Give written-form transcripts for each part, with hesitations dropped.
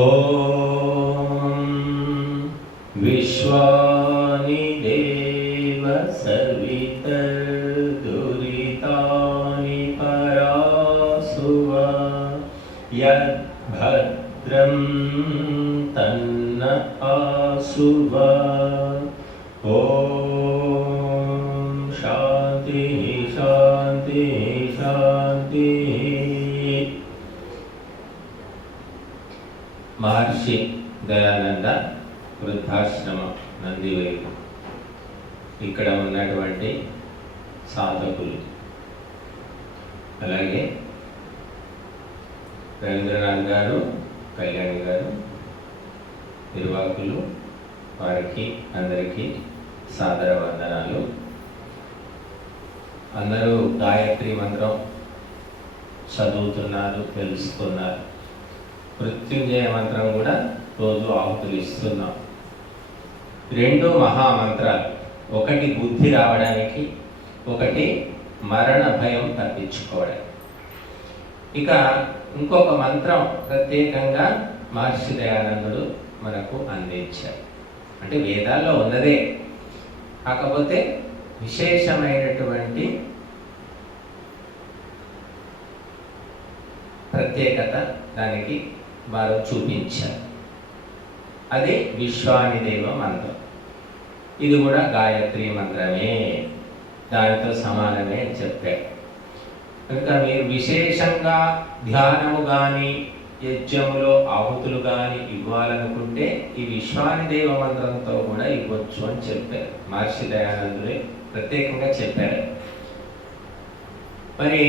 ఓం విశ్వాని దేవ సవితర్దురితాని పరాసువ యద్భద్రం తన్న ఆసువ. ఓం శాంతి శాంతి శాంతి. మహర్షి దయానంద వృద్ధాశ్రమం నందివైపు ఇక్కడ ఉన్నటువంటి సాధకులు, అలాగే రవీంద్రనాథ్ గారు, కళ్యాణి గారు, నిర్వాహకులు, వారికి అందరికీ సాదర వందనాలు. అందరూ గాయత్రి మంత్రం చదువుతున్నారు, తెలుసుకున్నారు. మృత్యుంజయ మంత్రం కూడా రోజు ఆహుతులు ఇస్తున్నాం. రెండు మహామంత్రాలు, ఒకటి బుద్ధి రావడానికి, ఒకటి మరణ భయం తప్పించుకోవడానికి. ఇక ఇంకొక మంత్రం ప్రత్యేకంగా మహర్షి దయానందుడు మనకు అందించారు. అంటే వేదాల్లో ఉన్నదే, కాకపోతే విశేషమైనటువంటి ప్రత్యేకత దానికి వారు చూపించారు. అది విశ్వానిదేవ మంత్రం. ఇది కూడా గాయత్రి మంత్రమే, దానితో సమానమే అని చెప్పారు. కనుక మీరు విశేషంగా ధ్యానము కానీ యజ్ఞములో ఆహుతులు కానీ ఇవ్వాలనుకుంటే ఈ విశ్వానిదేవ మంత్రంతో కూడా ఇవ్వచ్చు అని చెప్పారు. మహర్షి దయానందుడే ప్రత్యేకంగా చెప్పారు. మరి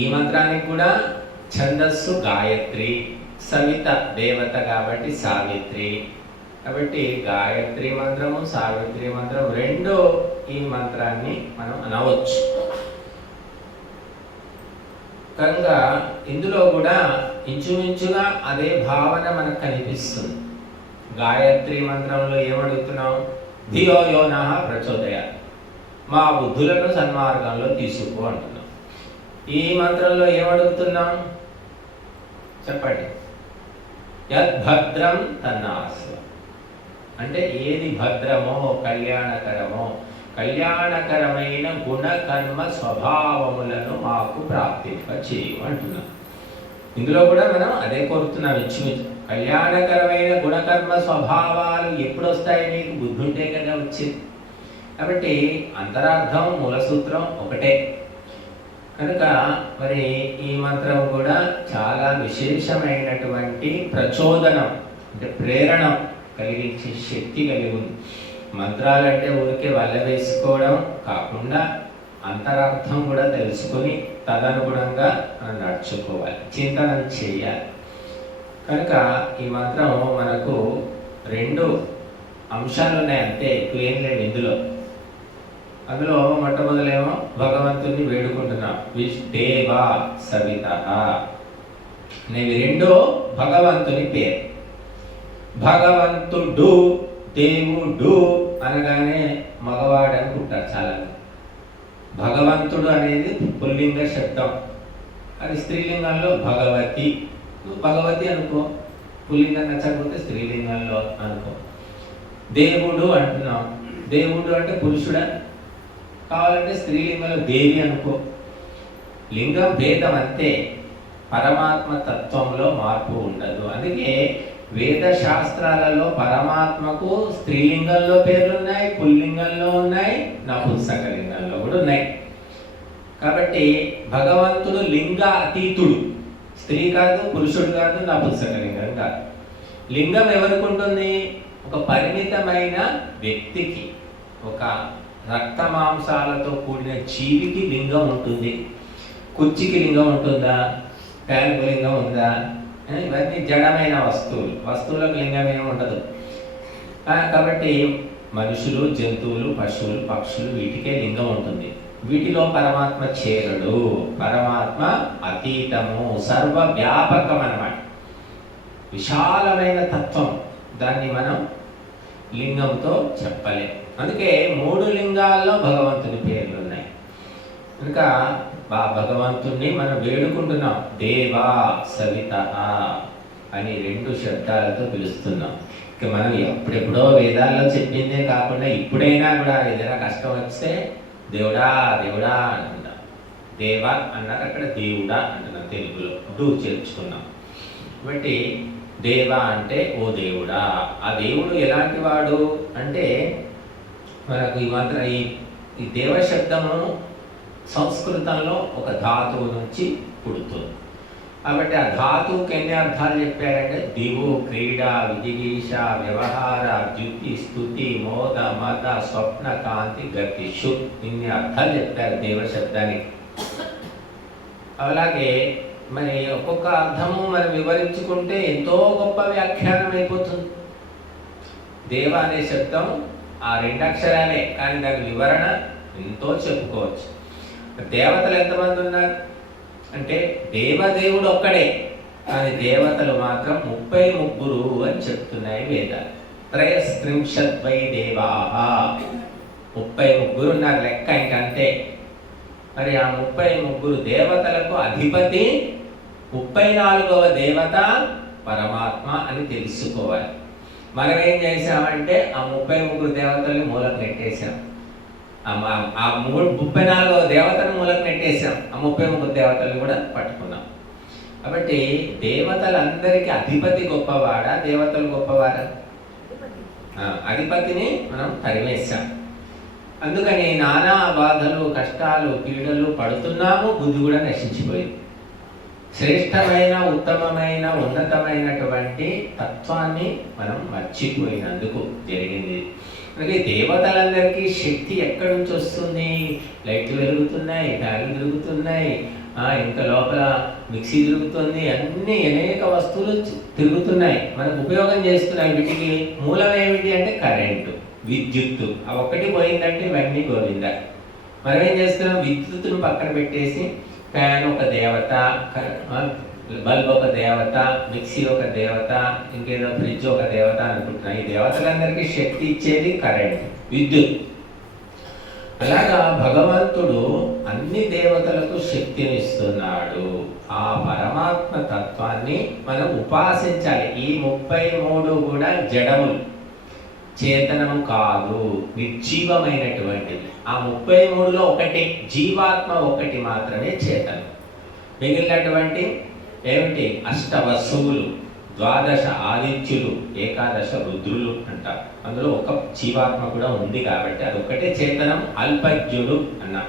ఈ మంత్రానికి కూడా ఛందస్సు గాయత్రి, సవిత దేవత కాబట్టి సావిత్రి. కాబట్టి గాయత్రి మంత్రము, సావిత్రి మంత్రం రెండు ఈ మంత్రాన్ని మనం అనవచ్చు. కనుక ఇందులో కూడా ఇంచుమించుగా అదే భావన మనకు కనిపిస్తుంది. గాయత్రి మంత్రంలో ఏమడుగుతున్నాం? ధియో యో నః ప్రచోదయాత్, మా బుద్ధులను సన్మార్గంలో తీసుకో అంటున్నాం. ఈ మంత్రంలో ఏమడుగుతున్నాం చెప్పండి? యద్భద్రం తన్నాసు, అంటే ఏది భద్రమో కళ్యాణకరమో, కళ్యాణకరమైన గుణకర్మ స్వభావములను మాకు ప్రాప్తింప చేయు అంటున్నాం. ఇందులో కూడా మనం అదే కోరుతున్నాం. ఇచ్చుమిచ్చు కళ్యాణకరమైన గుణకర్మ స్వభావాలు ఎప్పుడు వస్తాయి? నీకు బుద్ధి ఉంటే కదా వచ్చింది. కాబట్టి అంతరార్థం మూల సూత్రం ఒకటే. కనుక మరి ఈ మంత్రం కూడా చాలా విశేషమైనటువంటి ప్రచోదనం, అంటే ప్రేరణ కలిగించే శక్తి కలిగి ఉంది. మంత్రాలంటే ఊరికే వల్ల వేసుకోవడం కాకుండా అంతరార్థం కూడా తెలుసుకొని తదనుగుణంగా మనం నడుచుకోవాలి, చింతనం చేయాలి. కనుక ఈ మంత్రం మనకు రెండు అంశాలు ఉన్నాయి, అంతే, ఎక్కువ ఏం లేదు ఇందులో. అందులో మొట్టమొదలేమో భగవంతుని వేడుకుంటున్నాం, దేవా సవిత అనేవి రెండో భగవంతుని పేరు. భగవంతుడు, దేవుడు అనగానే మగవాడు అనుకుంటారు చాలా. భగవంతుడు అనేది పుల్లింగ శబ్దం, అది స్త్రీలింగంలో భగవతి. భగవతి అనుకో, పుల్లింగం నచ్చకపోతే స్త్రీలింగంలో అనుకో. దేవుడు అంటున్నాం, దేవుడు అంటే పురుషుడా, కావాలంటే స్త్రీలింగంలో దేవి అనుకో. లింగం భేదం అంతే, పరమాత్మ తత్వంలో మార్పు ఉండదు. అందుకే వేద శాస్త్రాలలో పరమాత్మకు స్త్రీలింగంలో పేర్లున్నాయి, పుల్లింగంలో ఉన్నాయి, నపుంసకలింగంలో కూడా ఉన్నాయి. కాబట్టి భగవంతుడు లింగ అతీతుడు, స్త్రీ కాదు, పురుషుడు కాదు, నపుంసకలింగం కాదు. లింగం ఎవరికి ఉంటుంది? ఒక పరిమితమైన వ్యక్తికి, ఒక రక్త మాంసాలతో కూడిన జీవికి లింగం ఉంటుంది. కుర్చీకి లింగం ఉంటుందా? ఫ్యాన్కు లింగం ఉందా? ఇవన్నీ జడమైన వస్తువులు, వస్తువులకు లింగం ఏమి ఉండదు. కాబట్టి మనుషులు, జంతువులు, పశువులు, పక్షులు, వీటికే లింగం ఉంటుంది. వీటిలో పరమాత్మ చేరడు. పరమాత్మ అతీతము, సర్వవ్యాపకం అన్నమాట, విశాలమైన తత్వం. దాన్ని మనం లింగంతో చెప్పలేం. అందుకే మూడు లింగాల్లో భగవంతుని పేర్లు ఉన్నాయి. కనుక భగవంతుణ్ణి మనం వేడుకుంటున్నాం, దేవా సవిత. అని 2 శబ్దాలతో పిలుస్తున్నాం. ఇక మనం ఎప్పుడెప్పుడో వేదాల్లో చెప్పిందే కాకుండా ఇప్పుడైనా కూడా ఏదైనా కష్టం వస్తే దేవుడా దేవుడా అంటున్నాం. దేవ అన్నారు, అక్కడ దేవుడా అంటున్నాం. తెలుగులో డూ చేర్చుకున్నాం. కాబట్టి దేవ అంటే ఓ దేవుడా. ఆ దేవుడు ఎలాంటి వాడు అంటే మనకు ఈ మాత్రం ఈ దేవ శబ్దము సంస్కృతంలో ఒక ధాతువు నుంచి పుడుతుంది. కాబట్టి ఆ ధాతువుకి ఎన్ని అర్థాలు చెప్పారంటే దివు, క్రీడ, విజిగీష, వ్యవహార, ద్యుతి, స్తుతి, మోద, మద, స్వప్న, కాంతి, గతి, షు, ఇన్ని అర్థాలు చెప్పారు దేవ శబ్దానికి. అలాగే మరి ఒక్కొక్క అర్థము మనం వివరించుకుంటే ఎంతో గొప్ప వ్యాఖ్యానం అయిపోతుంది. దేవ అనే శబ్దం ఆ 2 అక్షరాలే, కానీ దాని వివరణ ఎంతో చెప్పుకోవచ్చు. దేవతలు ఎంతమంది ఉన్నారు అంటే దేవదేవుడు ఒక్కడే, కానీ దేవతలు మాత్రం 33 అని చెప్తున్నాయి వేదాలు. 33 వై దేవాః, 33 ఉన్నారు లెక్క ఇంకంతే. మరి ఆ 33 దేవతలకు అధిపతి 34వ దేవత పరమాత్మ అని తెలుసుకోవాలి. మనం ఏం చేసామంటే ఆ 33 దేవతల్ని మూలకు నెట్టేసాం. ఆ 34వ దేవతను మూలకు నెట్టేసాం. ఆ 33 దేవతల్ని కూడా పట్టుకున్నాం. కాబట్టి దేవతలందరికీ అధిపతి గొప్పవాడా, దేవతలు గొప్పవాడా? అధిపతిని మనం తరిమేశాం. అందుకని నానా బాధలు, కష్టాలు, పీడలు పడుతున్నాము. బుద్ధి కూడా నశించిపోయింది. శ్రేష్టమైన, ఉత్తమమైన, ఉన్నతమైనటువంటి తత్వాన్ని మనం మర్చిపోయినందుకు జరిగింది. అలాగే దేవతలందరికీ శక్తి ఎక్కడి నుంచి వస్తుంది? లైట్లు వెలుగుతున్నాయి, ఫ్యాన్లు తిరుగుతున్నాయి, ఇంకా లోపల మిక్సీ తిరుగుతుంది, అన్ని అనేక వస్తువులు తిరుగుతున్నాయి, మనకు ఉపయోగం చేస్తున్నాయి. వీటికి మూలం ఏమిటి అంటే కరెంటు, విద్యుత్తు. ఆ ఒక్కటి పోయిందంటే ఇవన్నీ గోవిందా. మనం ఏం చేస్తున్నాం? విద్యుత్తును పక్కన పెట్టేసి ఫ్యాన్ ఒక దేవత, బల్బ్ ఒక దేవత, మిక్సీ ఒక దేవత, ఇంకేదో ఫ్రిడ్జ్ ఒక దేవత అనుకుంటున్నాం. ఈ దేవతలందరికీ శక్తి ఇచ్చేది కరెంట్, విద్యుత్. అలాగా భగవంతుడు అన్ని దేవతలకు శక్తిని ఇస్తున్నాడు. ఆ పరమాత్మ తత్వాన్ని మనం ఉపాసించాలి. ఈ 33 కూడా జడములు, చేతనము కాదు, నిర్జీవమైనటువంటిది. ఆ 33లో ఒకటి జీవాత్మ, ఒకటి మాత్రమే చేతనం. మిగిలినటువంటి ఏమిటి? అష్టవసువులు, 12 ఆదిత్యులు, 11 రుద్రులు అంటారు. అందులో ఒక జీవాత్మ కూడా ఉంది కాబట్టి అదొక్కటే చేతనం. అల్పజ్ఞుడు అన్నా.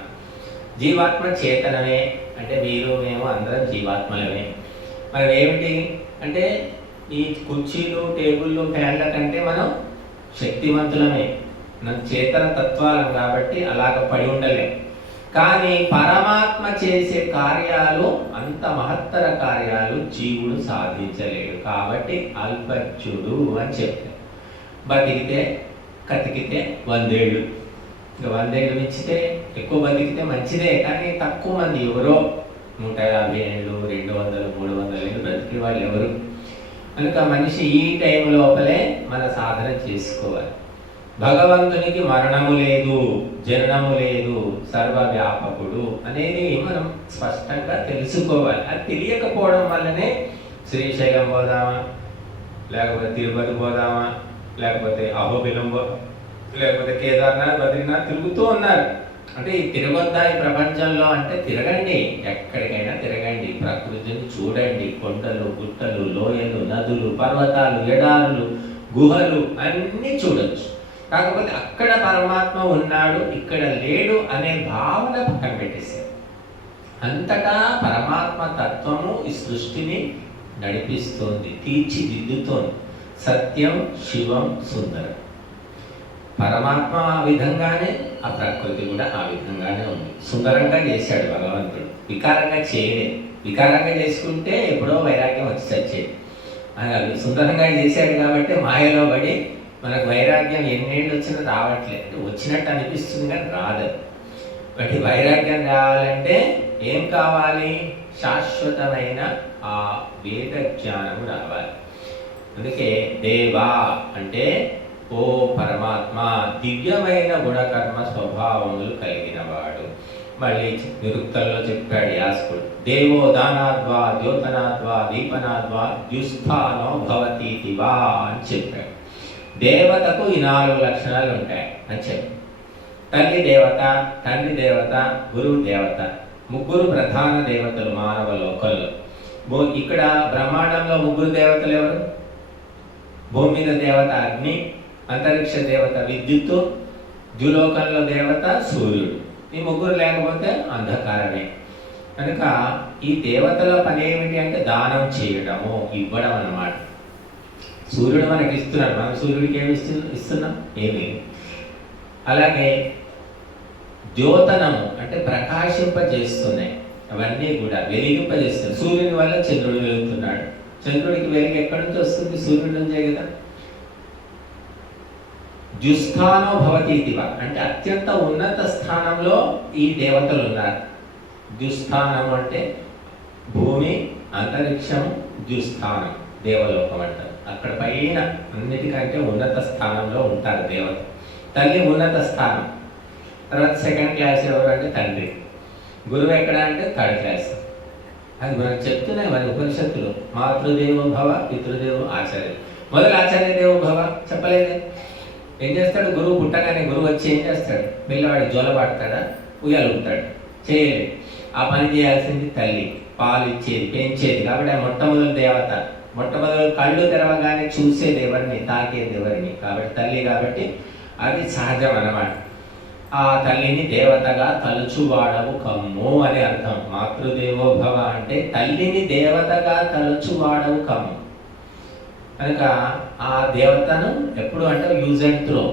జీవాత్మ చేతనమే అంటే మీరు మేము అందరం జీవాత్మలమే. మనం ఏమిటి అంటే ఈ కుర్చీలు, టేబుళ్ళు, ఫ్యాన్ల కంటే మనం శక్తివంతులమే, మనం చేతన తత్వాలం కాబట్టి అలాగ పడి ఉండలేం. కానీ పరమాత్మ చేసే కార్యాలు, అంత మహత్తర కార్యాలు జీవుడు సాధించలేడు. కాబట్టి అల్పజ్ఞుడు అని చెప్తారు. బతికితే కతికితే 100 ఏళ్ళు, ఇంకా 100 ఏళ్ళు మించితే ఎక్కువ బతికితే మంచిదే, కానీ తక్కువ మంది, ఎవరో 150 ఏళ్ళు, 200, 300 ఏళ్ళు బ్రతికే వాళ్ళు ఎవరు? కనుక మనిషి ఈ టైం లోపలే మన సాధన చేసుకోవాలి. భగవంతునికి మరణము లేదు, జననము లేదు, సర్వవ్యాపకుడు అనేది మనం స్పష్టంగా తెలుసుకోవాలి. అది తెలియకపోవడం వల్లనే శ్రీశైలం పోదామా, లేకపోతే తిరుపతి పోదామా, లేకపోతే అహోబిలం, లేకపోతే కేదార్నాథ్, బద్రీనాథ్ తిరుగుతూ ఉన్నారు. అంటే ఈ తిరగొద్దా ఈ ప్రపంచంలో అంటే తిరగండి, ఎక్కడికైనా తిరగండి, ప్రకృతిని చూడండి. కొండలు, గుట్టలు, లోయలు, నదులు, పర్వతాలు, ఎడారులు, గుహలు అన్నీ చూడొచ్చు. కాకపోతే అక్కడ పరమాత్మ ఉన్నాడు, ఇక్కడ లేడు అనే భావన పక్కన పెట్టేశారు. అంతటా పరమాత్మ తత్వము ఈ సృష్టిని నడిపిస్తోంది, తీర్చిదిద్దుతోంది. సత్యం, శివం, సుందరం. పరమాత్మ ఆ విధంగానే, ఆ ప్రకృతి కూడా ఆ విధంగానే ఉంది. సుందరంగా చేశాడు భగవంతుడు, వికారంగా చేయలేదు. వికారంగా చేసుకుంటే ఎప్పుడో వైరాగ్యం వచ్చి చచ్చేది. సుందరంగా చేశాడు కాబట్టి మాయలో పడి మనకు వైరాగ్యం ఎన్నేళ్ళు వచ్చినా రావట్లేదు. వచ్చినట్టు అనిపిస్తుంది కానీ రాదు. బట్టి వైరాగ్యం రావాలంటే ఏం కావాలి? శాశ్వతమైన ఆ వేద జ్ఞానము రావాలి. అందుకే దేవా అంటే ఓ పరమాత్మ, దివ్యమైన గుణకర్మ స్వభావములు కలిగిన వాడు. మళ్ళీ నిరుక్తల్లో చెప్పాడు యాస్కుడు. దేవో దానాద్వా ద్యోతనాద్వా దీపనాద్వా ద్యుస్థానో భవతీతి వా అని చెప్పాడు. దేవతకు ఈ 4 లక్షణాలు ఉంటాయి అని చెప్పి, తల్లి దేవత, తండ్రి దేవత, గురువు దేవత, ముగ్గురు ప్రధాన దేవతలు మానవ లోకంలో. ఇక్కడ బ్రహ్మాండంలో ముగ్గురు దేవతలు ఎవరు? భూమి మీద దేవత అగ్ని, అంతరిక్ష దేవత విద్యుత్తు, ద్యులోకంలో దేవత సూర్యుడు. ఈ ముగ్గురు లేకపోతే అంధకారమే. కనుక ఈ దేవతల పని ఏమిటి అంటే దానం చేయడము, ఇవ్వడం అన్నమాట. సూర్యుడు మనకి ఇస్తున్నాడు, మనం సూర్యుడికి ఏమి ఇస్తున్నాం? ఏమి. అలాగే ద్యోతనము అంటే ప్రకాశింపజేస్తున్నాయి, అవన్నీ కూడా వెలిగింపజేస్తున్నాయి. సూర్యుని వల్ల చంద్రుడు వెలుగుతున్నాడు. చంద్రుడికి వెలుగు ఎక్కడి నుంచి వస్తుంది? సూర్యుడి నుంచే కదా. ద్యుస్థానో భవతీతివ అంటే అత్యంత ఉన్నత స్థానంలో ఈ దేవతలు ఉన్నారు. ద్యుస్థానం అంటే భూమి, అంతరిక్షం, ద్యుస్థానం దేవలోకం అంటారు. అక్కడ పైన అన్నిటికంటే ఉన్నత స్థానంలో ఉంటారు దేవత. తల్లి ఉన్నత స్థానం. తర్వాత సెకండ్ క్లాస్ ఎవరు అంటే తండ్రి. గురువు ఎక్కడ అంటే థర్డ్ క్లాస్. అది మనకు చెప్తున్నాయి మన ఉపనిషత్తులు. మాతృదేవో భవ, పితృదేవో ఆచార్య. మొదలు ఆచార్య దేవో భవ చెప్పలేదే. ఏం చేస్తాడు? గురువు పుట్టగానే గురువు వచ్చి ఏం చేస్తాడు? పిల్లవాడి జోల పడతాడా? ఉయ్యాలుతాడు? చేయలేదు. ఆ పని చేయాల్సింది తల్లి, పాలు ఇచ్చేది, పెంచేది. కాబట్టి ఆ మొట్టమొదటి దేవత. మొట్టమొదటి కళ్ళు తెరవగానే చూసేది ఎవరిని? తాకేది ఎవరిని? కాబట్టి తల్లి. కాబట్టి అది సహజం అన్నమాట. ఆ తల్లిని దేవతగా తలుచువాడవు కమ్ము అని అర్థం. మాతృదేవో భవ అంటే తల్లిని దేవతగా తలుచువాడవు కమ్ము. కనుక ఆ దేవతను ఎప్పుడు అంటే యూజ్ అండ్ త్రో.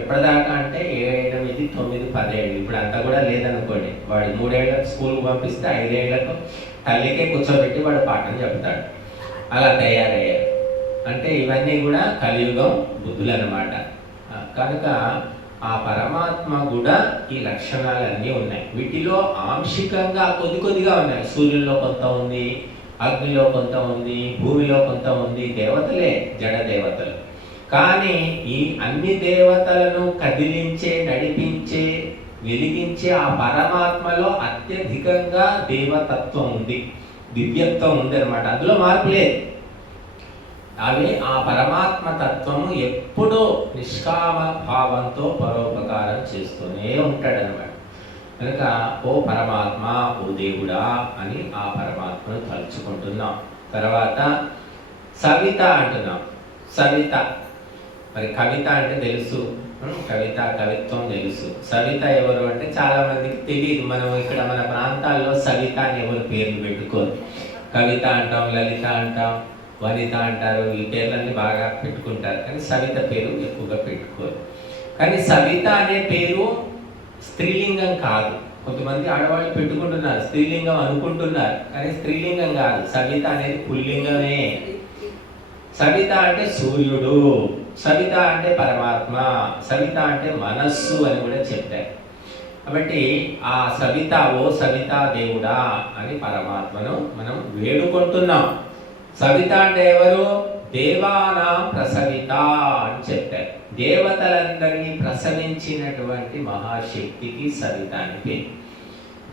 ఎప్పటిదాకా అంటే 7, 8, 9, 10 ఏళ్ళు. ఇప్పుడు అంతా కూడా లేదనుకోండి. వాడు 3 ఏళ్ళకు స్కూల్కి పంపిస్తే 5 ఏళ్లకు తల్లికే కూర్చోబెట్టి వాడు పాఠం చెప్తాడు. అలా తయారయ్యారు. అంటే ఇవన్నీ కూడా కలియుగం బుద్ధులు అన్నమాట. కనుక ఆ పరమాత్మ కూడా ఈ లక్షణాలన్నీ ఉన్నాయి. వీటిలో ఆంశికంగా కొద్దిగా ఉన్నాయి. సూర్యుల్లో కొంత ఉంది, అగ్నిలో కొంత ఉంది, భూమిలో కొంత ఉంది. దేవతలే జడ దేవతలు. కానీ ఈ అన్ని దేవతలను కదిలించే, నడిపించే, వెలిగించే ఆ పరమాత్మలో అత్యధికంగా దేవతత్వం ఉంది, దివ్యత్వం ఉంది అన్నమాట. అందులో మార్పు లేదు. అవి ఆ పరమాత్మ తత్వము ఎప్పుడూ నిష్కామ భావంతో పరోపకారం చేస్తూనే ఉంటాడు అన్నమాట. కనుక ఓ పరమాత్మ, ఓ దేవుడా అని ఆ పరమాత్మను తలుచుకుంటున్నాం. తర్వాత సవిత అంటున్నాం. సవిత మరి కవిత అంటే తెలుసు, కవిత కవిత్వం తెలుసు. సవిత ఎవరు అంటే చాలా మందికి తెలియదు. మనం ఇక్కడ మన ప్రాంతాల్లో సవిత అని ఎవరు పేర్లు పెట్టుకోరు. కవిత అంటాం, లలిత అంటాం, వనిత అంటారు. ఈ పేర్లన్నీ బాగా పెట్టుకుంటారు, కానీ సవిత పేరు ఎక్కువగా పెట్టుకోరు. కానీ సవిత అనే పేరు స్త్రీలింగం కాదు. కొంతమంది ఆడవాళ్ళు పెట్టుకుంటున్నారు, స్త్రీలింగం అనుకుంటున్నారు, కానీ స్త్రీలింగం కాదు. సవిత అనేది పుల్లింగమే. సవిత అంటే సూర్యుడు, సవిత అంటే పరమాత్మ, సవిత అంటే మనస్సు అని కూడా చెప్పారు. కాబట్టి ఆ సవిత, ఓ సవితా దేవుడా అని పరమాత్మను మనం వేడుకుంటున్నాం. సవిత అంటే ఎవరు? దేవానాం ప్రసవిత అని చెప్పారు. దేవతలందరినీ ప్రసవించినటువంటి మహాశక్తికి సవిత అని పేరు.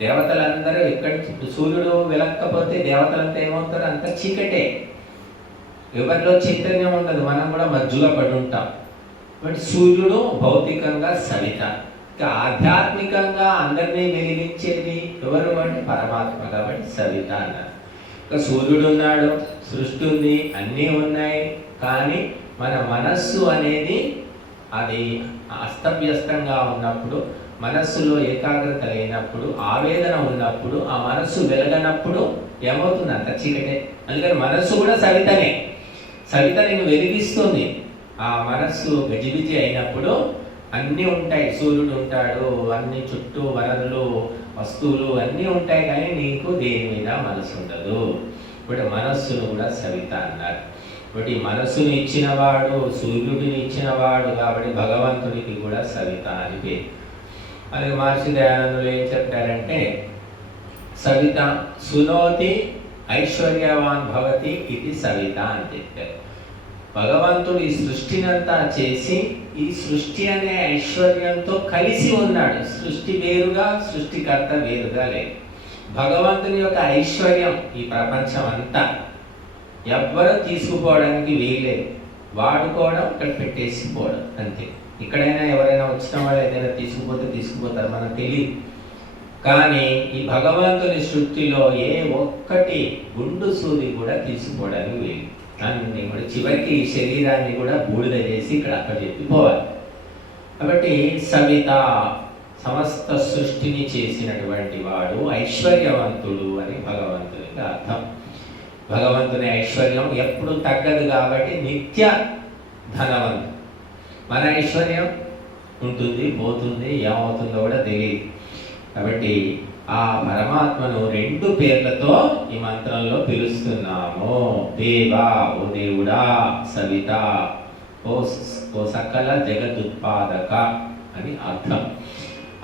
దేవతలందరూ ఎక్కడి సూర్యుడు వెలక్కపోతే దేవతలంతా ఏమవుతారు? అంత చీకటే, ఎవరిలో చైతన్యం ఉండదు. మనం కూడా మధ్యలో పడి ఉంటాం. బట్ సూర్యుడు భౌతికంగా సవిత. ఆధ్యాత్మికంగా అందరినీ వెలిగించేది ఎవరు అంటే పరమాత్మ. కాబట్టి సవిత అన్నారు. సూర్యుడు ఉన్నాడు, సృష్టి ఉంది, అన్నీ ఉన్నాయి. కానీ మన మనస్సు అనేది అది అస్తవ్యస్తంగా ఉన్నప్పుడు, మనస్సులో ఏకాగ్రత లేనప్పుడు, ఆవేదన ఉన్నప్పుడు, ఆ మనస్సు వెలగనప్పుడు ఏమవుతుంది? అంత చీకటే. అందుకని మనస్సు కూడా సవితనే. సవిత నేను వెలిగిస్తుంది. ఆ మనస్సు గజిబిజి అయినప్పుడు అన్నీ ఉంటాయి. సూర్యుడు ఉంటాడు, అన్ని చుట్టూ వనరులు, వస్తువులు అన్నీ ఉంటాయి, కానీ నీకు దేని మీద మనసు ఉండదు. ఇప్పుడు మనస్సును కూడా సవిత అన్నారు. ఇప్పుడు ఈ మనస్సును ఇచ్చినవాడు, సూర్యుడిని ఇచ్చినవాడు, కాబట్టి భగవంతుడికి కూడా సవిత అని పేరు. అది మహర్షి దయానందులు ఏం చెప్పారంటే, సవిత సునోతి ఐశ్వర్యవాన్ భవతి ఇది సవిత అని చెప్పారు. భగవంతుడు ఈ సృష్టినంతా చేసి ఈ సృష్టి అనే ఐశ్వర్యంతో కలిసి ఉన్నాడు. సృష్టి వేరుగా, సృష్టికర్త వేరుగా లేదు. భగవంతుని యొక్క ఐశ్వర్యం ఈ ప్రపంచం అంతా ఎవ్వరూ తీసుకుపోవడానికి వీలేదు. వాడుకోవడం, ఇక్కడ పెట్టేసిపోవడం అంతే. ఇక్కడైనా ఎవరైనా వచ్చిన వాళ్ళు ఏదైనా తీసుకుపోతే తీసుకుపోతారు, మనకు తెలియదు. కానీ ఈ భగవంతుని సృష్టిలో ఏ ఒక్కటి గుండు సూది కూడా తీసుకుపోవడానికి వీలు. అన్ని కూడా చివరికి ఈ శరీరాన్ని కూడా బూడిద చేసి ఇక్కడ అప్పచెప్పిపోవాలి. కాబట్టి సవిత, సమస్త సృష్టిని చేసినటువంటి వాడు ఐశ్వర్యవంతుడు అని భగవంతునికి అర్థం. భగవంతుని ఐశ్వర్యం ఎప్పుడు తగ్గదు కాబట్టి నిత్య ధనవంతుడు. మన ఐశ్వర్యం ఉంటుంది, పోతుంది, ఏమవుతుందో కూడా తెలియదు. కాబట్టి ఆ పరమాత్మను 2 పేర్లతో ఈ మంత్రంలో పిలుస్తున్నాము. దేవా, ఓ దేవుడా, సవిత, ఓ సకల జగదుత్పాదక అని అర్థం.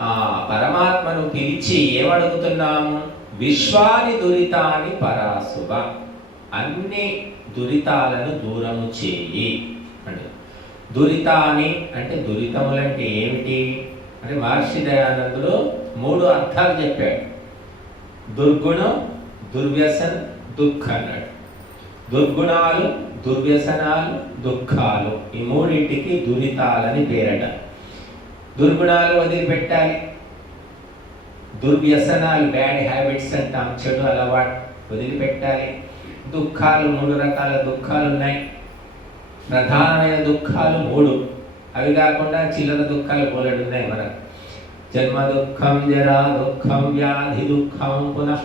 ఆ పరమాత్మను పిలిచి ఏమడుగుతున్నాము? విశ్వాని దురితాని పరాశుభ, అన్ని దురితాలను దూరము చేయి అంటే. దురితాని అంటే దురితములంటే ఏమిటి అంటే మహర్షి దయానందుడు 3 అర్థాలు చెప్పాడు. దుర్గుణం, దుర్వ్యసన, దుఃఖ అన్నాడు. దుర్గుణాలు, దుర్వ్యసనాలు, దుఃఖాలు, ఈ 3టికి దురితాలని పేరట. దుర్గుణాలు వదిలిపెట్టాలి. దుర్వ్యసనాలు, బ్యాడ్ హ్యాబిట్స్ అంటాం, చెడు అలవాటు వదిలిపెట్టాలి. దుఃఖాలు, 3 రకాల దుఃఖాలు ఉన్నాయి. ప్రధానమైన దుఃఖాలు 3. అవి కాకుండా చిల్లర దుఃఖాలు పోలేడు ఉన్నాయి మనకు. జన్మ దుఃఖం, జరా దుఃఖం, వ్యాధి దుఃఖం, పునః